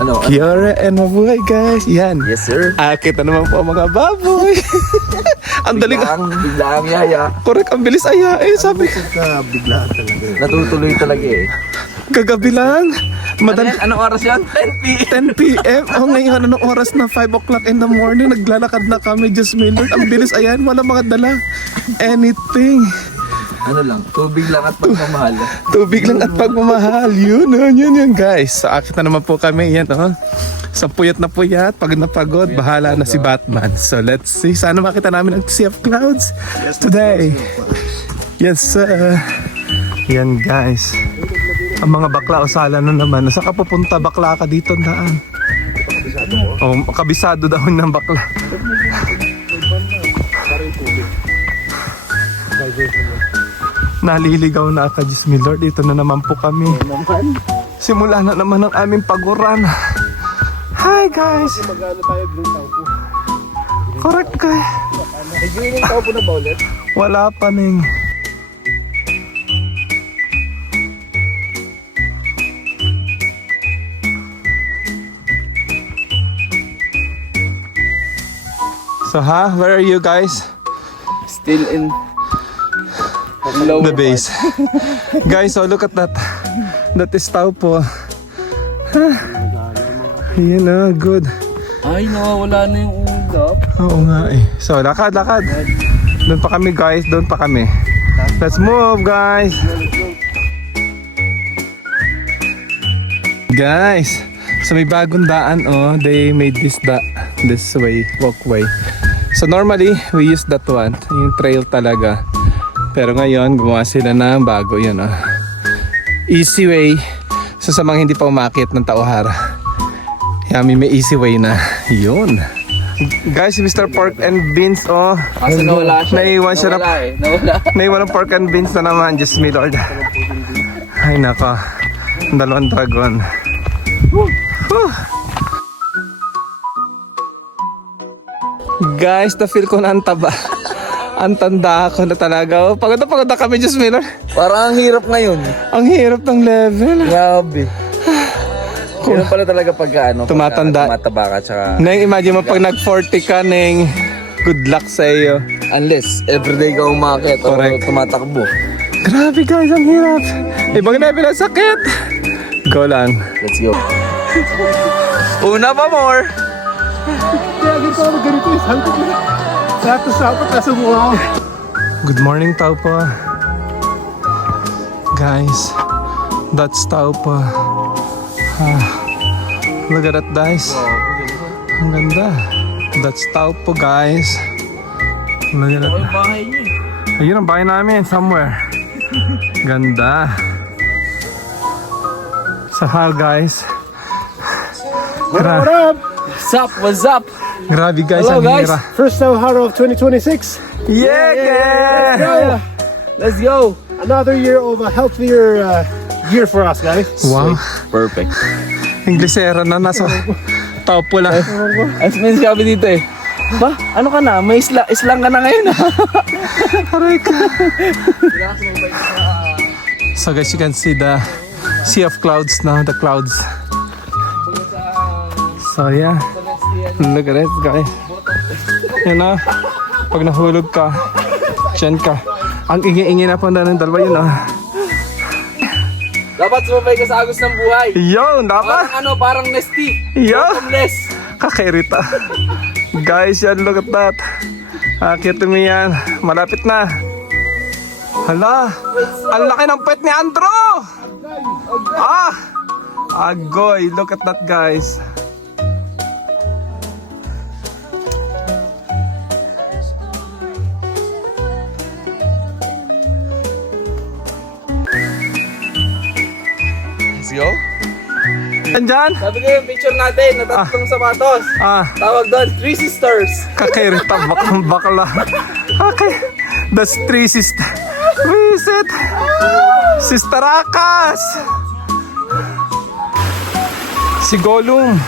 Ano? Kiara and mabuhay guys. Yan. Yes, sir. Kita naman po mga baboy. Ang daling. Biglaang yaya. Correct, ang bilis aya. Sabi. Biglaan talaga. Natutuloy talaga eh. Kagabi lang. Anong oras yan? 10 p.m. 10 p.m. Ngayon, anong oras na? 5 o'clock in the morning. Naglalakad na kami, just minute. Ang bilis, ayan. Wala mga dala. Anything. Ano lang, tubig lang at pagmamahal. Tubig lang at pagmamahal. Yun, guys. Sa akin na naman po kami. Yan, Sa puyat na puyat, pagod na pagod, bahala na si Batman. So, let's see. Sana makita namin ang Sea of Clouds today. Yes, sir. Yan, guys. Ang mga bakla o sala na naman. Nasa ka pupunta, bakla ka dito daan. Kabisado daw ng bakla. Naliligaw na ka, Diyos me Lord. Dito na naman po kami. Simula na naman ang aming paguran. Hi guys! Magano tayo green taupo. Correct ka. Green taupo na ba ulit? Wala pa ning. So where are you guys? Still in The base. Guys, so look at that. That is Taupo. Ayan good. Ay, nawawala na yung ulap. Oo nga eh. So, lakad. Doon pa kami guys, doon pa kami. Let's move guys. Guys, so may bagong daan they made this way, walkway. So normally, we use that one, yung trail talaga. Pero ngayon, gumawa sila ng bago yun easy way. So sa mga hindi pa umakit ng Tauhara, yummy, may easy way na yun. Guys, si Mr. Pork and Beans Kasi nawala siya. naiwan siya Nawala. naiwan ng pork and beans na naman. Just me Lord. Ay nako, ang dalawang dragon. Whew. Guys, na-feel ko na ang taba. Ang tanda ko na talaga. Pagod na kami, Diyos Miller. Parang ang hirap ngayon. Ang hirap ng level. Grabe. Ganun pala talaga pagka Tumatanda. tumataba ka tsaka Neng, imagine mo pag nag-40 ka, Neng, good luck sa iyo. unless everyday ka umakit o Correct. tumatakbo. Grabe guys, ang hirap. Ibang level ang sakit. Go lang. Let's go. Una pa more. Kaya ganito ako ganito eh. Sakto kaso mukha ako. Good morning, Taupo. Guys, that's Taupo. Look at that, guys. Ang ganda. That's Taupo, guys. Look at that. Bahay niyo. Ayun ang bahay namin, somewhere. Ganda. So how, guys? What up? What's up? Grabe, guys. Hello Ang guys. hira. First Tauhara of 2026. Yeah! Let's go. Another year of a healthier year for us guys. Wow. Perfect. Inglesera na nasa Taupo lang. As men sabi dito eh. Ba, ano ka na? May islang ka na ngayon Aray ka. So guys, you can see the Sea of Clouds now, the clouds. So yeah, look at it guys. Pag nahulog ka, dyan ka. Ang ingi-ingi na po na ng dalawa yun Dapat sumabay ka sa agos ng buhay. Yo, dapat. Parang nesty. Yo, Homeless. kakairita. Guys, yan, look at that. Akit mo yan. Malapit na. Hala, ang laki ng pet ni Andrew. Agoy, look at that guys. Let's go. Andyan? Sabi ko yung picture natin na tatlong sapatos. Tawag doon, Three Sisters. Kakairita, bakla. Okay, that's three sister. Visit. Sister Akas. Si Gollum.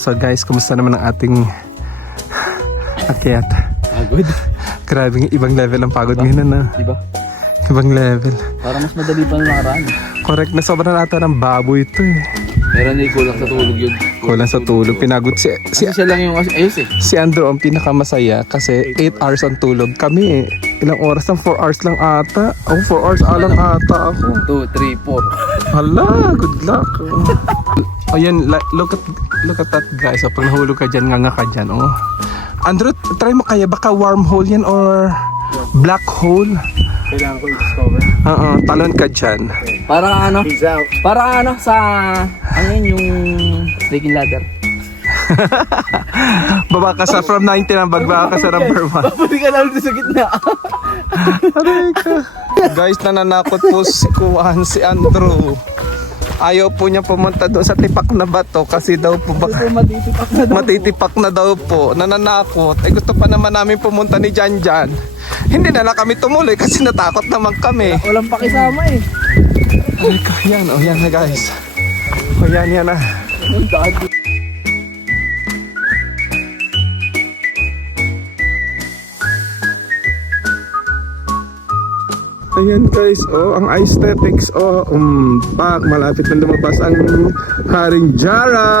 So guys, kumusta naman ang ating akyat? Pagod. Grabe, ibang level ang pagod ngayon na. Diba? Ibang level. Para mas madali pa nung nakaraan. Correct na, sobrang nato ng baboy ito eh. Meron na kulang sa tulog yun. Kulang sa tulog. Pinagod si Kasi siya lang yung ayos eh. si Andrew ang pinakamasaya kasi 8 hours ang tulog. Kami ilang oras lang? 4 hours lang ata. 4 hours lang ata ako. 2, 3, 4. Hala, good luck. Ayan, look at that guys. So, pag nahulog ka dyan, nga ka dyan. Oh. Andrew, try mo kaya baka wormhole yan or black hole? Kailangan ko i-discover. Talon ka dyan. Parang ano? Peace out. Parang ano sa ano yun yung snake and ladder. Baba ka sa from 90 na bagbaba ka sa number 1. Babalik ka lang sa gitna. Aray ka. Guys, nananakot po si Kuhan, si Andrew. Ayaw po niya pumunta doon sa tipak na bato kasi daw po baka Matitipak na daw. matitipak na daw po. Nananakot. Ay gusto pa naman namin pumunta ni Janjan. Hindi na lang kami tumuloy kasi natakot naman kami. Walang pakisama eh. Ay ka, yan. O yan na guys. O yan na. Ang dati. Ayan guys, ang aesthetics, pak, malapit na lumabas ang Haring Jara.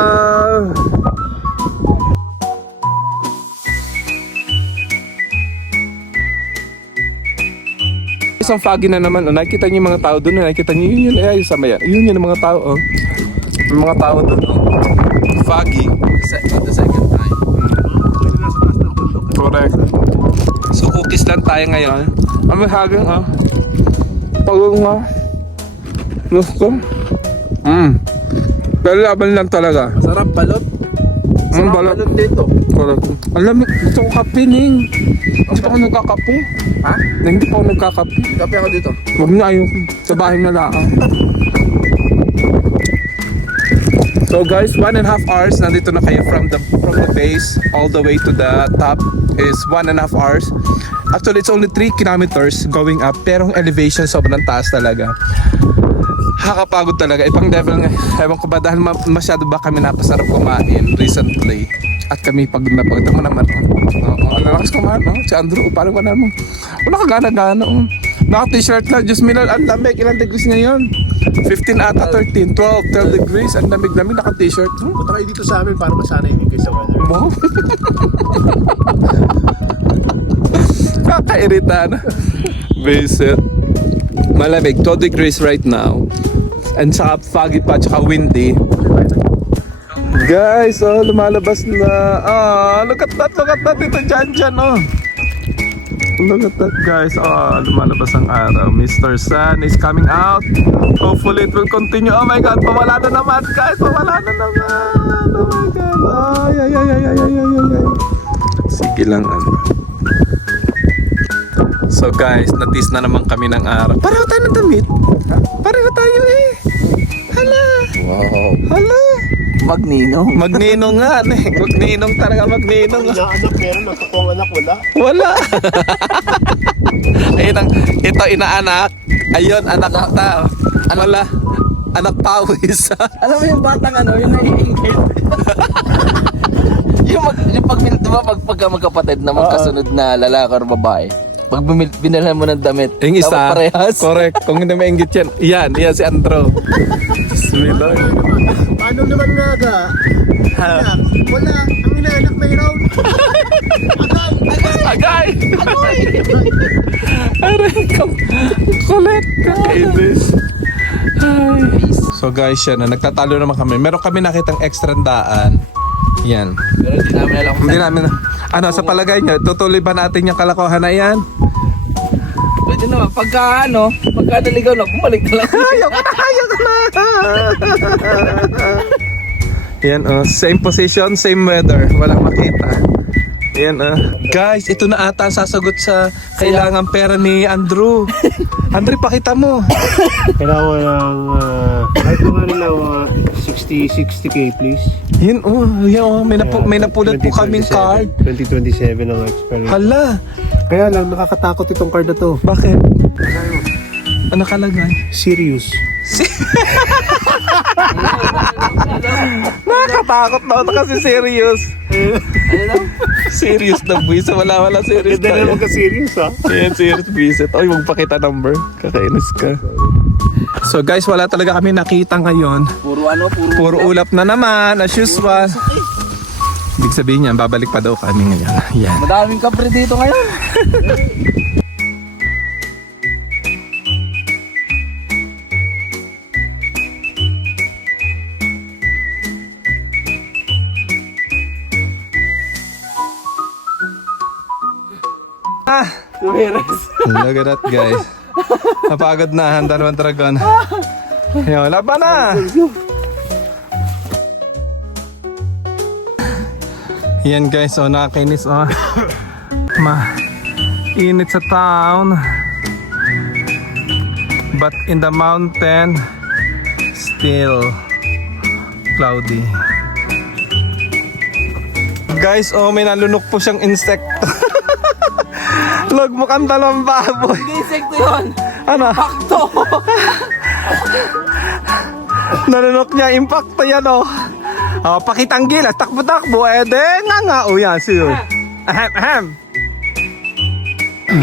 Isang foggy na naman, nakikita niyo yung mga tao doon, nakikita niyo yun, ay, sama yan, yun yung mga tao, yung mga tao doon, foggy. The second time. Correct. So cookies lang tayo ngayon. Ang mahagang pagod nga. Gusto. Pero laban lang talaga. Sarap balot. Sarap Balot. balot dito. Correct. Alam mo, gusto ko kape ning. Hindi pa ako nagkakape. Ha? Hindi pa ako nagkakape. Kape ako dito. Huwag na ayoko. Sa bahay na lang. So guys, 1.5 hours nandito na kayo from the base all the way to the top is 1.5 hours. Actually, it's only 3 kilometers going up pero ang elevation sobrang taas talaga. Nakakapagod talaga. Ibang level nga. Ewan ko ba dahil masyado ba kami napasarap kumain recently. At kami pagod na pagod mo naman. Ang lakas kumain. Si Andrew, parang wala mo. Wala ka gana-gana. Naka-t-shirt lang. Diyos minal, ang lamig. Ilang degrees ngayon? 15 ata, 13, 12 degrees. Ang lamig-lamig. Naka-t-shirt. Punta kayo dito sa amin para masanay din kayo sa weather. Wow. Kakairita na. Visit. Malamig, 12 degrees right now. And saka foggy pa, saka windy. Guys, lumalabas na. Look at that dito dyan, Look at that, guys. Lumalabas ang araw. Mr. Sun is coming out. Hopefully it will continue. Oh my God, pawala na naman, guys. Pawala na naman. Oh my God. Ay. Sige lang, So guys, natis na naman kami ng araw. Pareho tayo ng damit. Pareho tayo eh. Hala. Wow. Hala. Magninong. Magninong nga. Magninong talaga, magninong. Inaanak meron, ang totoong anak wala. Wala. Ayun ito inaanak. Ayun, anak tao. Wala. Anak pawis. Alam mo yung batang yung naiingit. yung pag diba, pagka magkapatid na magkasunod na lalaki or babae. Pag binalhan mo ng damit, Yung isa, dapat parehas. correct. Kung hindi maingit yan. Yan si Andrew. Bismillah. Paano naman nga ga? Wala. Ang inaanak mayroon. Agay! Aray ko. Kulit ka. Kainis. So guys, yan. Nagtatalo naman kami. Meron kami nakitang extra daan. Yan. Pero hindi namin alam kung Hindi namin sa palagay nyo, tutuloy ba natin yung kalokohan na yan? pwede naman. Pagka naligaw na, bumalik na lang. Ayaw ka na! Yan same position, same weather. Walang makita. Yan guys, ito na ata ang sasagot sa kailangan pera ni Andrew. Andrew, pakita mo. Kailangan ng kahit mga nila 60k please. Yun may napulot po kaming card. 2027 ang expiry. Hala, Kaya lang nakakatakot itong card na to. bakit? Ano nakalagay? Serious. Nakakatakot na ito kasi serious. Ano daw? Serious na buwisit. Wala serious Ganda na tayo. magka-serious ha. Ayan, serious buwisit. Ay, magpakita number. Kakainis ka. So guys, wala talaga kami nakita ngayon. Puro ulap na naman, as usual. Ibig sabihin niyan, babalik pa daw kami ngayon. Yan. Madaming kapre dito ngayon. Look at that, guys. Napagod na, handa naman dragon. Ayun, laban na! Yan guys, oh, nakakainis, oh. Init sa town. But in the mountain, still cloudy. Guys, oh, may nalunok po siyang insekto. Log mo kang dalawang baboy. Hindi insekto yun. Ano? Pakto. Nanunok niya, impacto yan, oh. Oh, pakitang gilas, takbo-takbo, nga, oh yan, siyo. Ahem, ahem.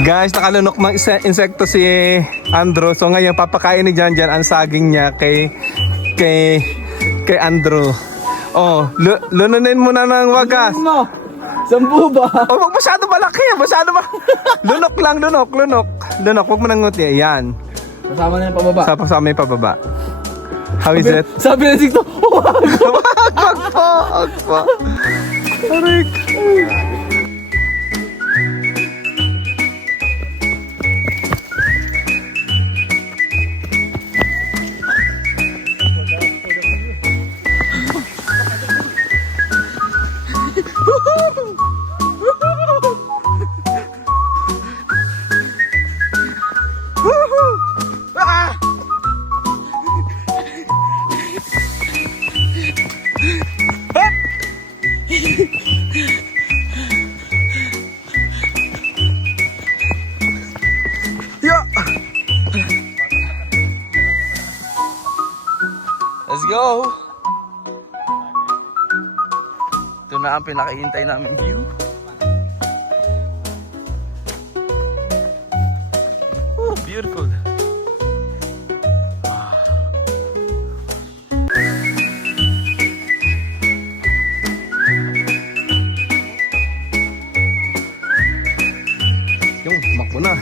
Guys, nakalunok ng insekto si Andrew. So ngayon, papakain ni Jan ang saging niya kay Andrew. Oh, lununin mo na ng wagas. Ano? Sampu ba? Oh, wag masyado malaki, masyado ba? Lunok lang, lunok. Wag mo nang nguti, yan. Kasama na yung pababa. Sa may pababa. How is it? Sabi na sikto, Wag po. Arik. Let's go! Ito na ang pinakahintay namin view. Oh, beautiful! Yung, makbo na!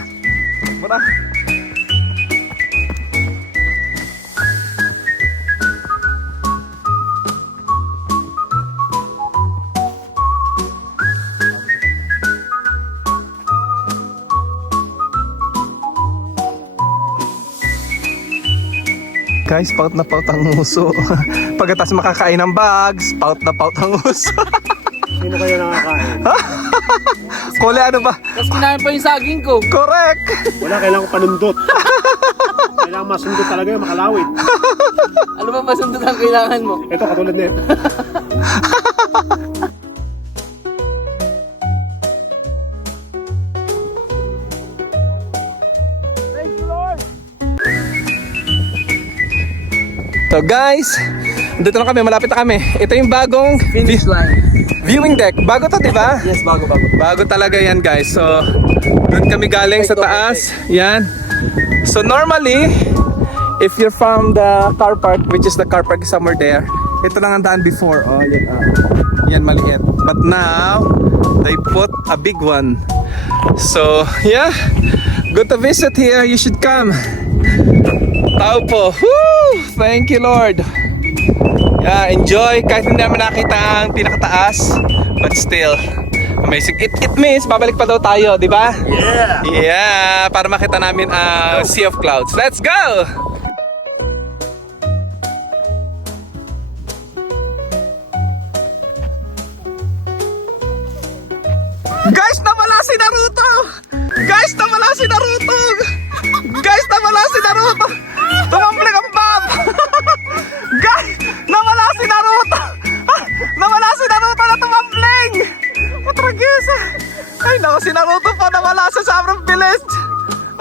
Guys, paut na paut ang uso. Pagkatas makakain ng bags, paut na paut ang uso. Sino kaya nakakain? Kole, ano ba? Tapos kinain pa yung saging ko. Correct! Wala, kailangan ko panundot. Kailangan masundot talaga yung makalawit. Ano ba masundot ang kailangan mo? Ito, katulad nito. So guys, dito na kami, malapit na kami. Ito yung bagong Finish line. viewing deck. Bago to, di ba? Yes, bago. Bago talaga yan guys. So, doon kami galing sa taas. Yan. So normally, if you're from the car park, which is the car park is somewhere there, ito lang ang daan before. Oh, yan maliit. But now, they put a big one. So, yeah. Good to visit here. You should come. Tao po. Woo! Thank you, Lord. Yeah, enjoy. Kahit hindi namin nakita ang pinakataas, but still amazing. It means babalik pa daw tayo, di ba? Yeah! Yeah, para makita namin ang Sea of Clouds. Let's go! Guys, nawala si Naruto! Guys, nawala si Naruto! Guys, nawala si Naruto! Tumambling ang Bob! Guys, nawala si Naruto! Nawala si Naruto na tumambling! Matragisa! Ay, naku, si Naruto pa nawala sa sobrang bilis!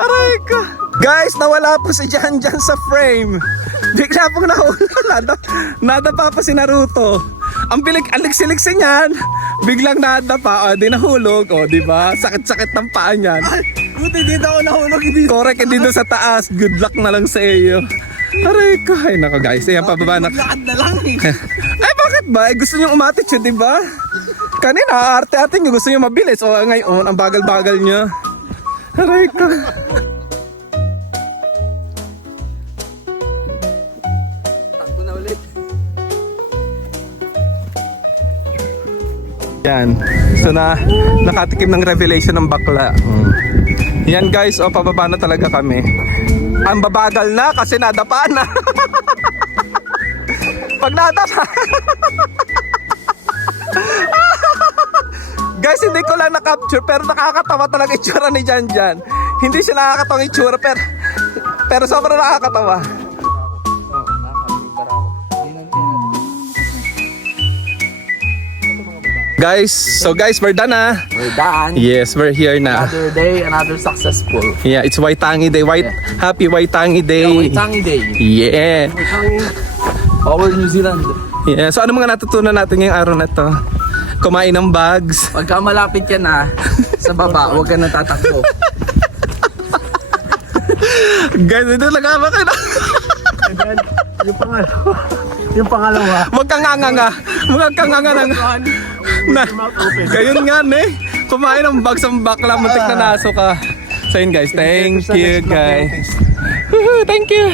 Aray ko! Guys, nawala po si Jan Jan sa frame. Bigla pong nahula. Nadapa pa si Naruto. Ang liksiliksik niyan. Biglang nadapa. O, di nahulog. O, di ba? Sakit-sakit ng paa niyan. Buti dito ako nahulog. Correct, hindi doon sa taas. Good luck na lang sa iyo. Aray ko. Ay, nako guys. Ayan, pababa na. Lakad na lang eh. Ay, bakit ba? Eh, gusto nyo umatitude, di ba? Kanina, arte-arte nyo. Gusto nyo mabilis. O, ngayon, ang bagal-bagal nyo. Aray ko. Takbo na ulit. Yan. So nakatikim ng revelation ng bakla. Yan guys, o pababa na talaga kami. Ang babagal na kasi nadapa na. Pag nadapa. Guys, hindi ko lang na-capture pero nakakatawa talaga itsura ni Jan Jan. Hindi siya nakakatawang itsura pero sobrang nakakatawa. Guys, we're done na. We're done. Yes, we're here na. Another day, another successful. Yeah, it's Waitangi Day. Happy Waitangi Day. Waitangi Day. Yeah. Power New Zealand. Yeah. So ano mga natutunan natin ngayong araw na to? Kumain ng bags. Pagka malapit yan sa baba, huwag ka nang tatakbo. Guys, ito nagkama ka na. And then, yung pangalawa. Huwag kang nganga. Huwag kang nganga na. Mouth open. Gayun nga eh. Kumain ng bags ang bakla. Muntik na naso ka. So yun guys, thank you guys. Woohoo, thank you.